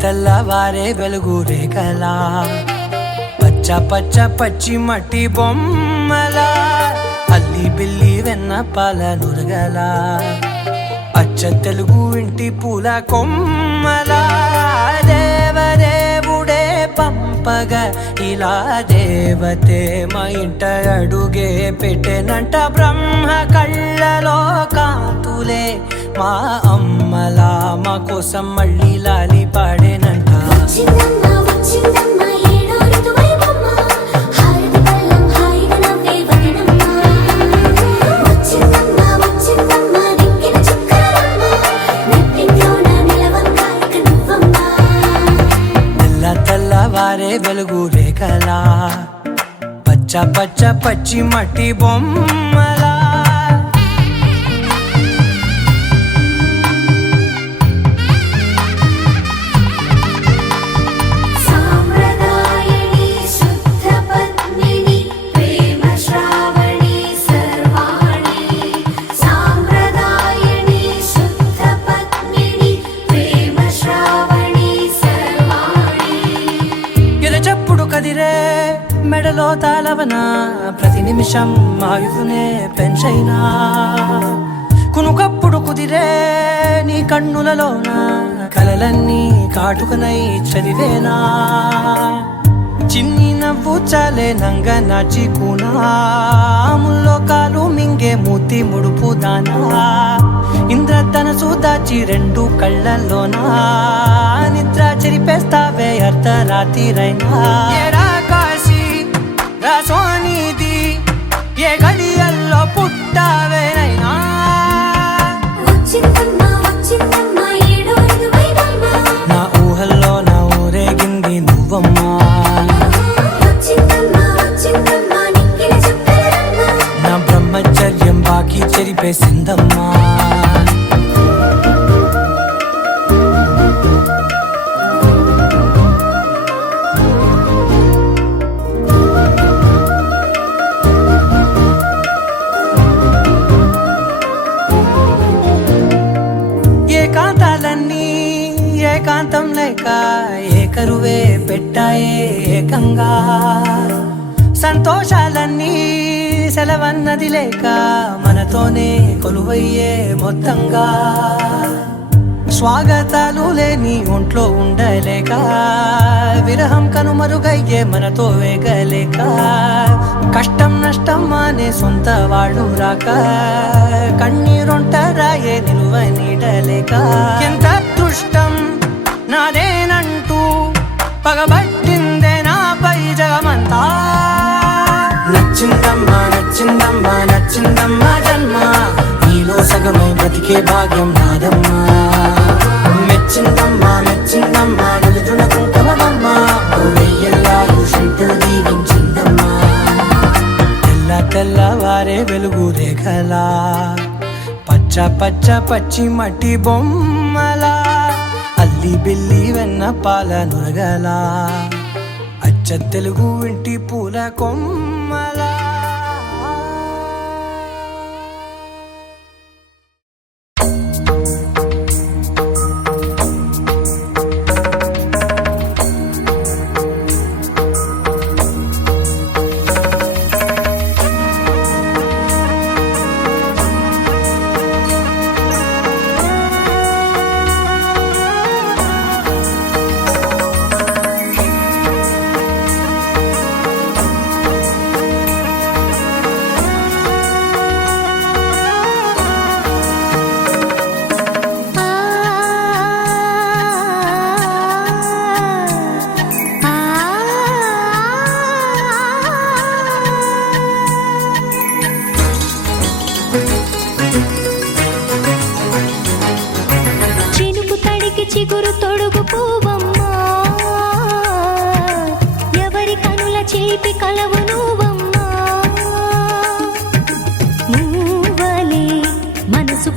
తెల్లవారే వెలుగు రేఖలా పచ్చ పచ్చ పచ్చి మట్టి బొమ్మలా అల్లి బిల్లి వెన్న పాల నురగలా అచ్చ తెలుగు ఇంటి పూల కొమ్మలా దేవదేవుడే పంపగా ఇలా దేవతే మా ఇంట అడుగే పెట్టెనంట బ్రహ్మ కళ్ళలో కాంతులే మా అమ్మలా మా కోసం మళ్ళీ లాలి పాడేనంట. తెల్లవారే వెలుగు రేఖలా పచ్చ పచ్చ పచ్చి మట్టి బొమ్మలా కదిరే మెడలో తాళవన ప్రతి నిమిషం ఆయుధునే పెంచైనా కునుకప్పుడు కుదిరే నీ కన్నులలోన కలలన్నీ కాటుకనై చదివేనా చిన్ని నవ్వు చాలే నంగ నాచి కూనాముల్లో కాలు మింగే మూతి ముడుపు దానా ఇంద్రధనసు దాచి రెండు కళ్ళల్లోనా నిద్ర చెరిపేస్తావే అర్ధరాత్రిరైనా ఏరా కాశీ రాసోనిది ఏ గడియల్లో పుట్టావేనైనా నా ఊహల్లో నా ఊరేగింది నువ్వమ్మా నా బ్రహ్మచర్యం బాకీ చెరిపేసిందమ్మా ఏకాంతాలన్నీ ఏకాంతం లేక ఏకరువే పెట్టాయే ఏకంగా సంతోషాలన్నీ సెలవన్నది లేక మనతోనే కొలువయ్యే మొత్తంగా స్వాగతాలు లేని ఒంట్లో ఉండలేక విరహం కనుమరుగయ్యే మనతో వేగలేక కష్టం నష్టం అనే సొంత వాళ్ళు రాక కన్నీరొంటరాయే నిలువ నీడలేక ఎంత అదృష్టం నాదేనంటూ పగబట్టిందే నాపై జగమంతా నచ్చిందమ్మా నచ్చిందమ్మా నచ్చిందమ్మా జన్మ నీలో సగమై బ్రతికే భాగ్యం నాదమ్మా మెచ్చిందమ్మా మెచ్చిందమ్మా నిలుతున్న కుంకుమమ్మా వెయ్యల్లాలు శంకరు దీవించిందమ్మా తెల్లవారే వెలుగు రేఖలా పచ్చ పచ్చ పచ్చి మట్టి బొమ్మలా అల్లి బిల్లి వెన్న పాల నురగలా అచ్చ తెలుగు ఇంటి పూల కొమ్మలా చిగురు తొడుగు పూవమ్మా ఎవరి కనుల చేపి కలవు నువ్వమ్మా నువ్వలే మనసు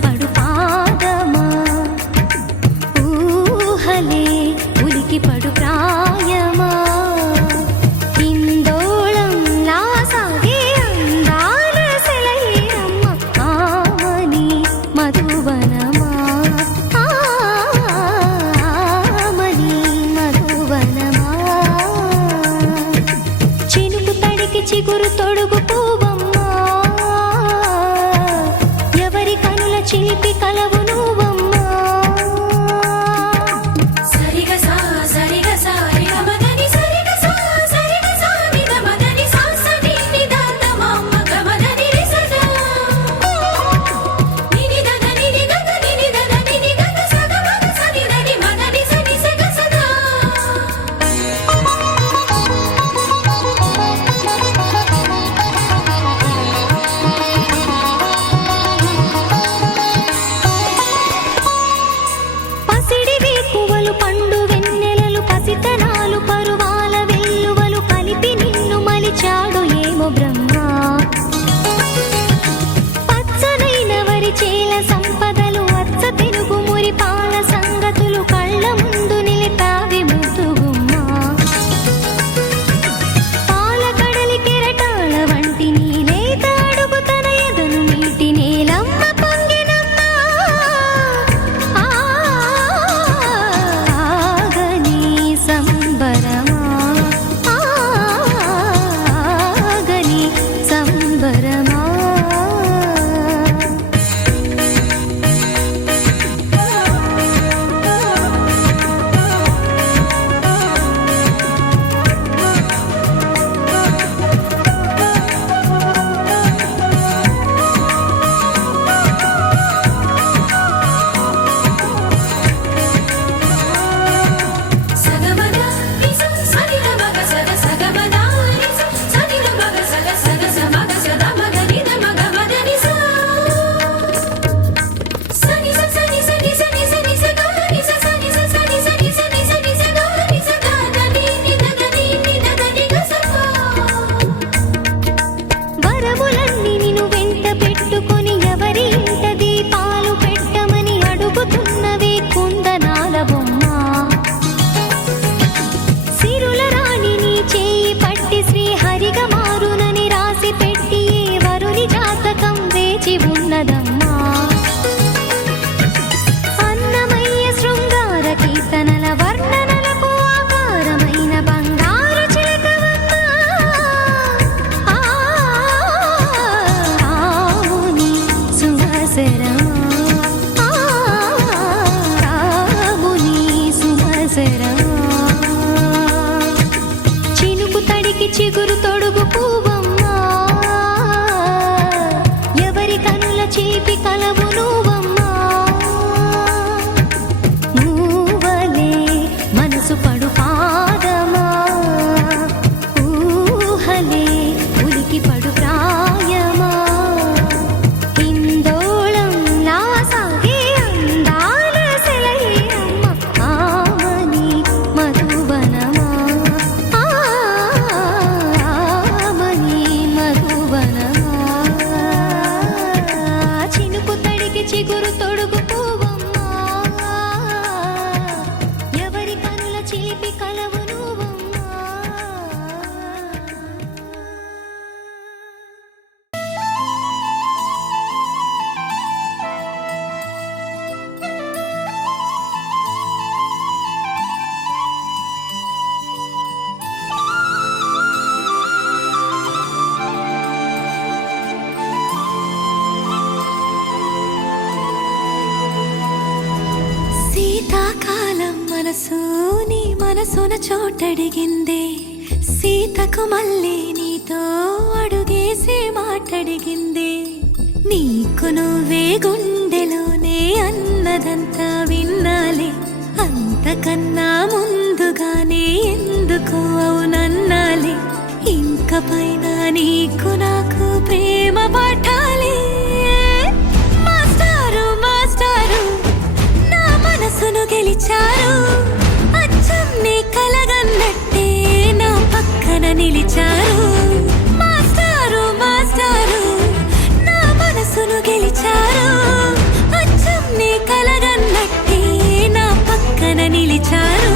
మనసు నీ మనసున చోటడిగిందే సీతకు మళ్ళీ నీతో అడుగేసి మాటడిగిందే నీకు నువ్వే గుండెలోనే అన్నదంతా విన్నాలే అంతకన్నా ముందుగానే ఎందుకు అవునన్నాలే ఇంక పైన నీకు నాకు ప్రేమ పాఠాలే మాస్టారు మాస్టారు నా మనసును గెలిచారు అచ్చం నీ కలగన్నట్టే నా పక్కన నిలిచారు మాస్టారు మాస్టారు నా మనసును గెలిచారు అచ్చం నీ కలగన్నట్టే నా పక్కన నిలిచారు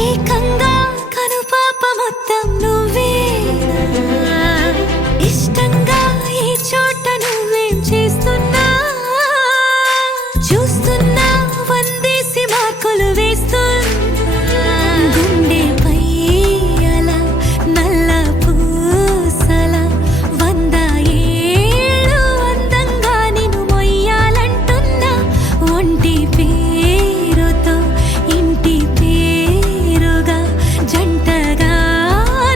ఏకంగా కనుపాప మొత్తం నువ్వేనా ఇష్టంగా ఈ చోట నువ్వేం చేస్తున్నా చూస్తున్నా వందేసి మార్కులు వేస్తున్నా గుండెపై అలా నల్ల పూసల 100 ఏళ్ళు అందంగా నిన్ను మొయ్యాలంటున్నా ఒంటి పేరుతో ఇంటి జంటగా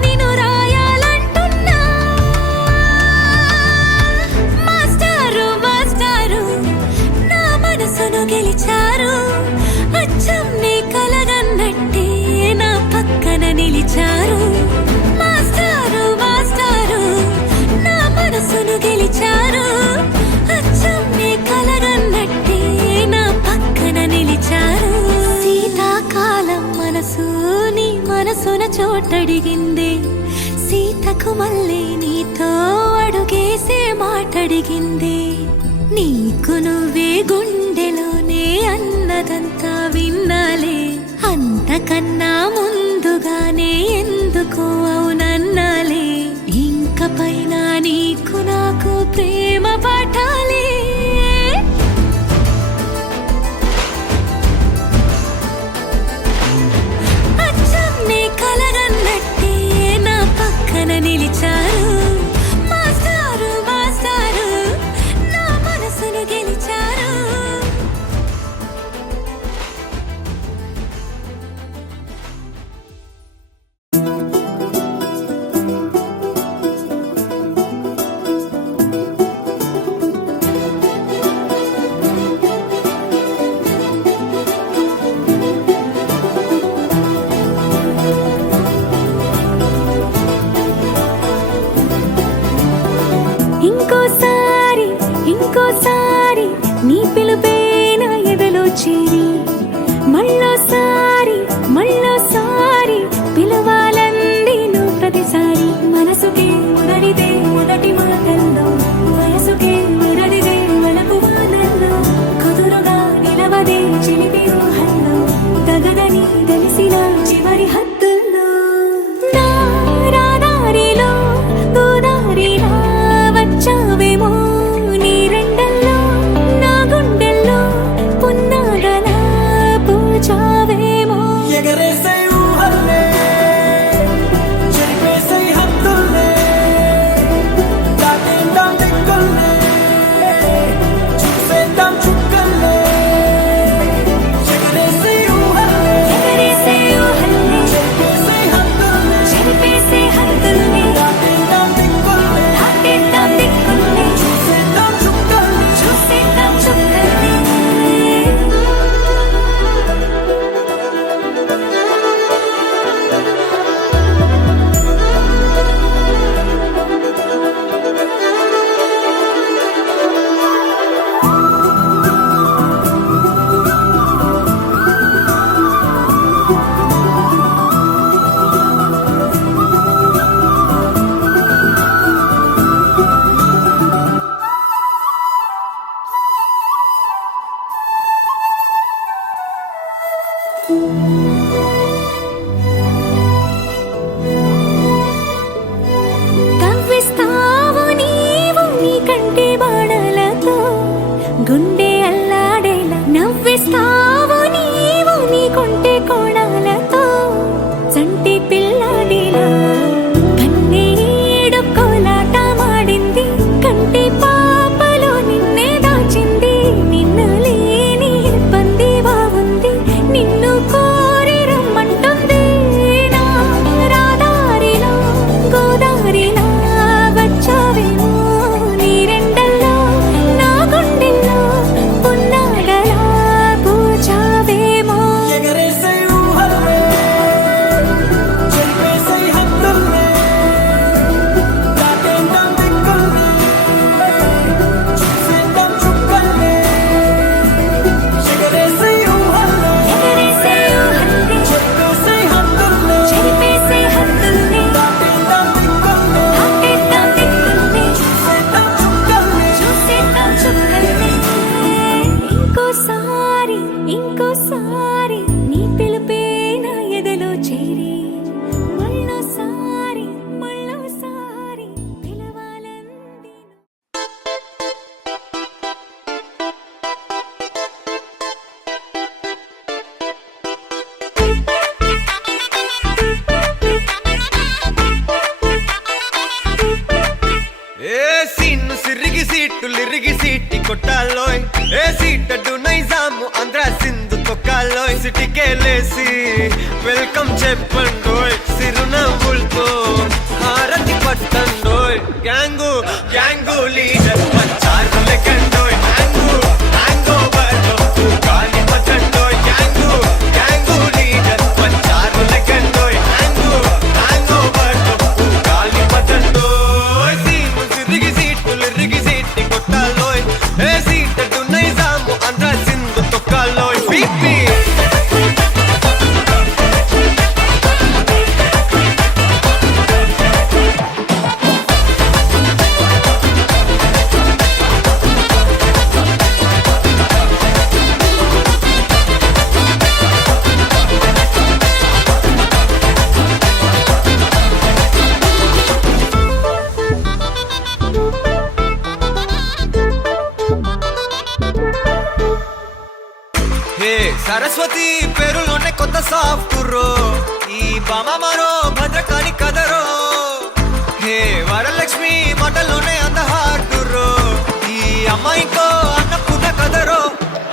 నిన్ను రాయాలంటున్నా మాస్టారు మాస్టారు నా మనసును గెలిచారు అచ్చం నీ కలగన్నట్టే నా పక్కన నిలిచారు మాస్టారు మాస్టారు నా మనసును గెలిచారు అచ్చం నీ కలగన్నట్టే నా పక్కన నిలిచారు శీతాకాలం మనసు నీ మనసున చోటడిగిందే సీతకు మళ్ళీ నీతో అడుగేసే మాటడిగిందే నీకు నువ్వే గుండెలోనే అన్నదంతా విన్నాలే అంతకన్నా ముందుగానే ఎందుకు అవునన్నాలే ఇంక పైన నీకు నాకు ప్రేమ పాఠాలే నిలిచారు మాస్టారు మాస్టారు నా మనసును గెలిచారు ఇంకోసారి ఇంకోసారి నీ పిలుపే నా ఎదలో చేరి మళ్ళోసారి మళ్ళోసారి పిలవాలంది నువ్వు ప్రతిసారి మనసుకే ముదడిదే మొదటి మాటల్లో వయసుకే ముదడిదే వలపు వానల్లో కుదురుగా నిలవదే చిలిపి ఊహల్లో తగదని తెలిసిన చివరి హద్దుల్లో నా రాదారిలో గోదారిలా వచ్చావేమో నీ రెండల్లో నా గుండెల్లో పున్నాగలా పూచావేమో ఎగరేసే ఊహల్లే చెరిపేసే హద్దుల్లే లిరిగి సీటి కొట్టాలోయ్ ఏ సీటడు నైజాము ఆంధ్ర సింధు తొక్కాలోయ్ సిటీకే లేసి వెల్కమ్ చెప్పండోయ్ సిరునవ్వులతో హారతి పట్టండోయ్ గ్యాంగు గ్యాంగు లీడర్ పంచారు లెక్కండోయ్ హ్యాంగు హ్యాంగ్ ఓవర్ గాలి పట్టండోయ్ గ్యాంగు గ్యాంగు లీడర్ పంచారు లెక్కండోయ్ హ్యాంగు హ్యాంగ్ ఓవర్ గాలి పట్టండోయ్ లిరిగి సీటి కొట్టాలోయ్ ఏ సీటడు నైజాము ఆంధ్ర సింధు తొక్కాలోయ్ బీపీ హే సరస్వతి పేరులోనే కొత్త సాఫ్ట్రో ఈ బామ మరో భద్రకాళి కదరో హే వరలక్ష్మి మాటలోనే అంత హార్డురో ఈ అమ్మాయికో అన్నపూర్ణ కదరో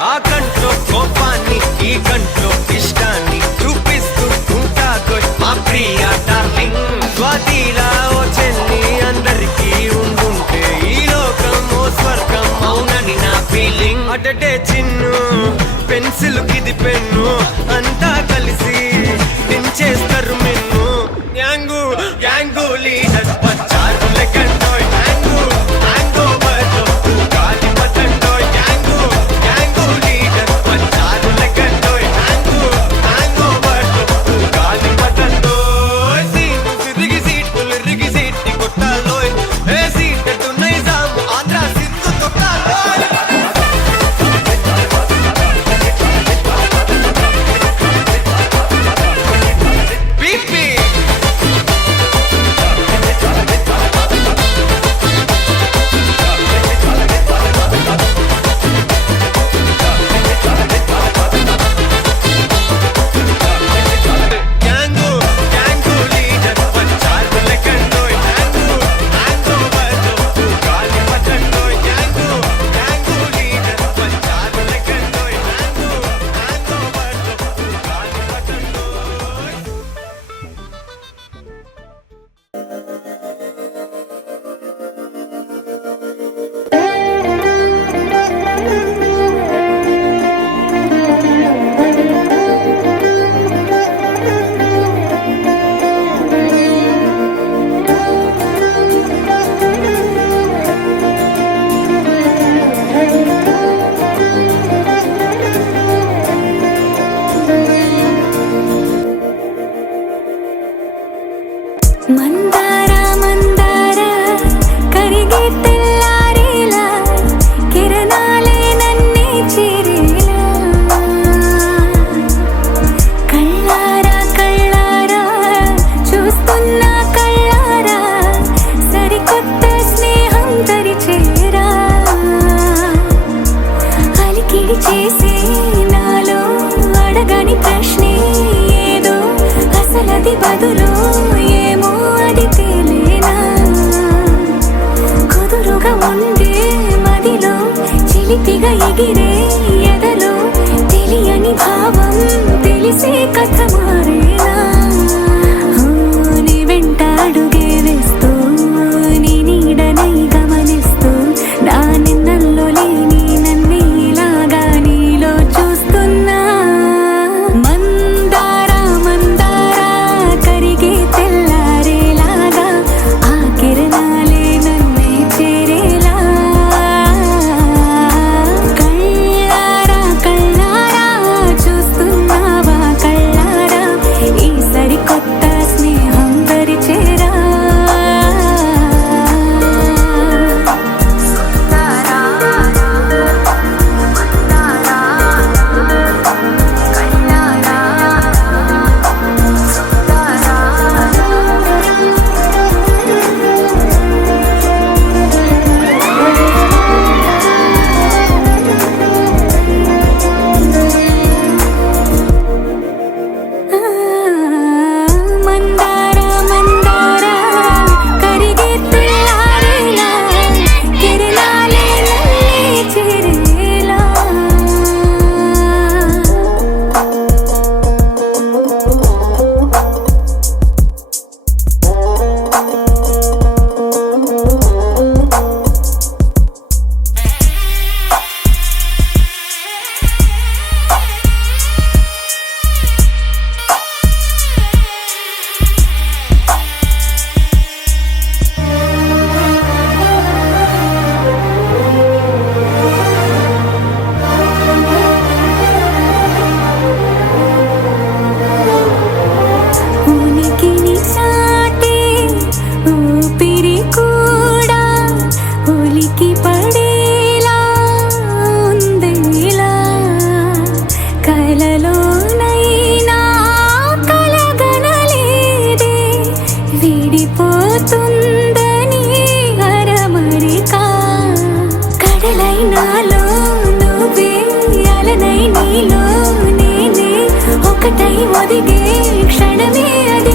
ఆ కంట్లో కోపాన్ని ఈ కంట్లో ఇష్టాన్ని చూపిస్తూ ఉంటాగో మా ప్రియ డార్లింగ్ స్వాతిలా ఓ చెల్లి అందరికీ ఉండుంటే ఈ లోకం ఓ స్వర్గం అవునని నా ఫీలింగ్ అటటే చిన్ను పెన్సిల్ కిది పెన్ను అంతా కలిసి దించేస్తారు మెన్ను గ్యాంగు గ్యాంగు లీడర్ పంచారు లెక్కండోయ్ హ్యాంగు హ్యాంగ్ ఓవర్ గాలి పట్టండోయ్ గ్యాంగు గ్యాంగు లీడర్ పంచారు లెక్కండోయ్ హ్యాంగు హ్యాంగ్ ఓవర్ గాలి పట్టండోయ్ లిరిగి సీటి కొట్టాలోయ్ ఏ సీటడు నైజాము ఆంధ్ర సింధు తొక్కాలోయ్ ఒదిగే క్షణమే అది